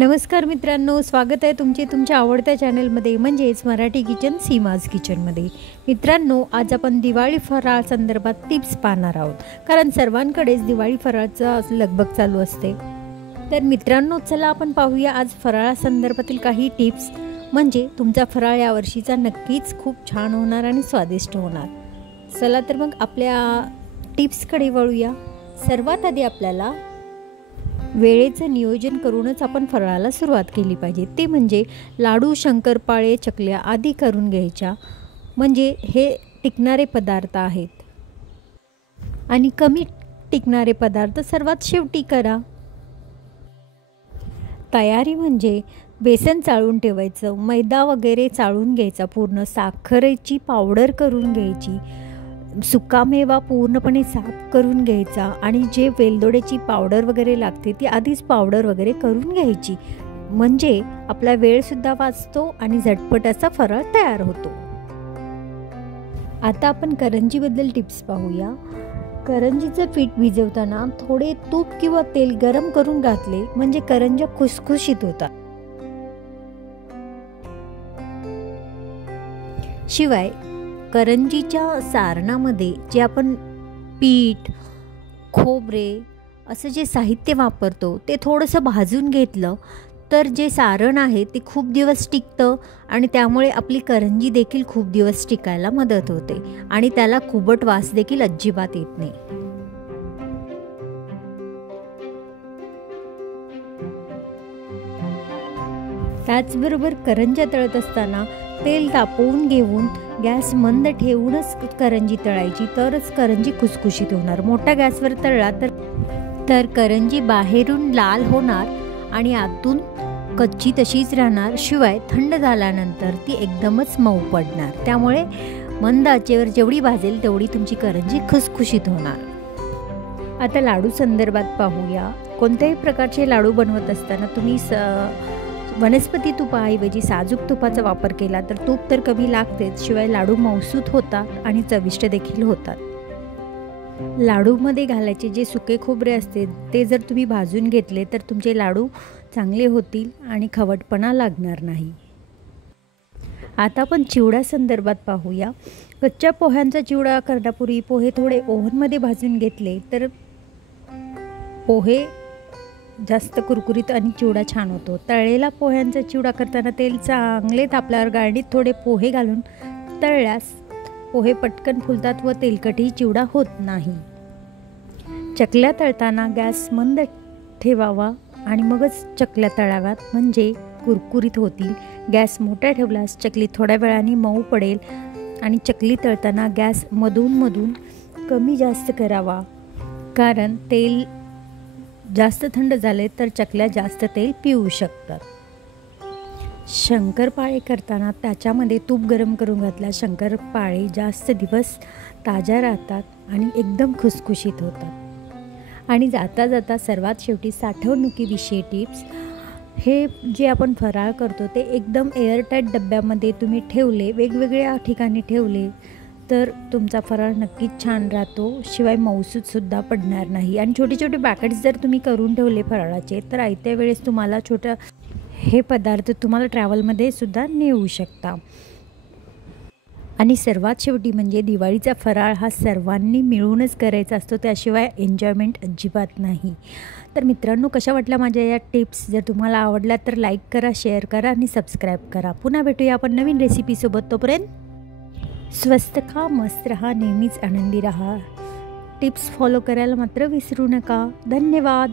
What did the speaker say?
नमस्कार मित्रांनो, स्वागत आहे तुमचे तुमच्या आवडत्या चॅनलमध्ये म्हणजेच मराठी किचन सीमाज किचनमध्ये। मित्रांनो, आज आपण दिवाळी फराळ संदर्भात टिप्स पाहणार आहोत, कारण सर्वांकडेच दिवाळी फराळाचा लगबग चालू असते। तर मित्रांनो, चला आपण पाहूया आज फराळा संदर्भातील काही टिप्स, म्हणजे तुमचा फराळ या वर्षीचा नक्कीच खूप छान होणार आणि स्वादिष्ट होणार। चला तर मग आपल्या टिप्सकडे वळूया। सर्वात आधी आपल्याला वेळेचं नियोजन करूनच आपण फराळाला सुरुवात केली पाहिजे। ते म्हणजे लाडू, शंकरपाळे, चकल्या आदी करून घ्यायच्या, म्हणजे हे टिकणारे पदार्थ आहेत आणि कमी टिकणारे पदार्थ सर्वात शेवटी करा। तयारी म्हणजे बेसन चाळून ठेवायचं, मैदा वगैरे चाळून घ्यायचा, पूर्ण साखरेची पावडर करून घ्यायची, सुकामेवा पूर्णपणे साफ करून घ्यायचा आणि जे वेलदोड्याची पावडर वगैरे लागते ती आधीच पावडर वगैरे करून घ्यायची, म्हणजे आपला वेळसुद्धा वाचतो आणि झटपट असा फराळ तयार होतो। आता आपण करंजीबद्दल टिप्स पाहूया। करंजीचं पीठ भिजवताना थोडे तूप किंवा तेल गरम करून घातले म्हणजे करंज्या खुसखुशीत होतात। शिवाय करंजीच्या सारणामध्ये जे आपण पीठ, खोबरे असं जे साहित्य वापरतो ते थोडंसं भाजून घेतलं तर जे सारण आहे ते खूप दिवस टिकतं आणि त्यामुळे आपली करंजी देखील खूप दिवस टिकायला मदत होते आणि त्याला कुबट वास देखील अजिबात येत नाही। त्याचबरोबर करंज्या तळत असताना तेल तापवून घेऊन गॅस मंद ठेवूनच करंजी तळायची, तरच करंजी खुसखुशीत होणार। मोठ्या गॅसवर तळला तर करंजी बाहेरून लाल होणार आणि आतून कच्ची तशीच राहणार। शिवाय थंड झाल्यानंतर ती एकदमच मऊ पडणार। त्यामुळे मंद आचेवर जेवढी भाजेल तेवढी तुमची करंजी खुसखुशीत होणार। आता लाडू संदर्भात पाहूया। कोणत्याही प्रकारचे लाडू बनवत असताना तुम्ही वनस्पती तुपाऐवजी साजूक तुपाचा वापर केला तर तूप तर कमी लागतेच, शिवाय लाडू मऊसूत होतात आणि चविष्ट देखील होतात। लाडूमध्ये घालायचे जे सुके खोबरे असते ते जर तुम्ही भाजून घेतले तर तुमचे लाडू चांगले होतील आणि खवटपणा लागणार नाही। आता आपण चिवडा संदर्भात पाहूया। कच्च्या पोह्यांचा चिवडा करण्यापूर्वी पोहे थोडे ओव्हनमध्ये भाजून घेतले तर पोहे जास्त कुरकुरीत आणि चिवडा छान होतो। तळलेला पोह्यांचा चिवडा करताना तेल चांगले तापल्यावर गाळणीत थोडे पोहे घालून तळल्यास पोहे पटकन फुलतात व तेलकटही चिवडा होत नाही। चकल्या तळताना गॅस मंद ठेवावा आणि मगच चकल्या तळाव्यात, म्हणजे कुरकुरीत होतील। गॅस मोठा ठेवल्यास चकली थोड्या वेळाने मऊ पडेल आणि चकली तळताना गॅस मधून कमी जास्त करावा, कारण तेल जास्त थंड झाले तर चकल्या जास्त तेल पिऊ शकतात। शंकरपाळे करताना त्याच्यामध्ये तूप गरम करून घातल्यास शंकरपाळे जास्त दिवस ताज्या राहतात आणि एकदम खुसखुशीत होतात। आणि जाता जाता सर्वात शेवटी साठवणुकीविषयी टिप्स, हे जे आपण फराळ करतो ते एकदम एअरटाईट डब्यामध्ये तुम्ही ठेवले, वेगवेगळ्या ठिकाणी ठेवले तर तुमचा फराळ नक्कीच छान राहतो, शिवाय मऊसूतसुद्धा पडणार नाही। आणि छोटे छोटे पॅकेट्स जर तुम्ही करून ठेवले फराळाचे तर आयत्या वेळेस तुम्हाला हे पदार्थ तुम्हाला ट्रॅव्हलमध्ये सुद्धा नेऊ शकता। आणि सर्वात शेवटी म्हणजे दिवाळीचा फराळ हा सर्वांनी मिळूनच करायचा असतो, त्याशिवाय एन्जॉयमेंट अजिबात नाही। तर मित्रांनो, कशा वाटल्या माझ्या या टिप्स? जर तुम्हाला आवडल्या तर लाईक करा, शेअर करा आणि सबस्क्राईब करा। पुन्हा भेटूया आपण नवीन रेसिपीसोबत। तोपर्यंत स्वस्त खा, मस्त रहा, नेहमीच आनंदी रहा। टिप्स फॉलो करायला मात्र विसरू नका। धन्यवाद।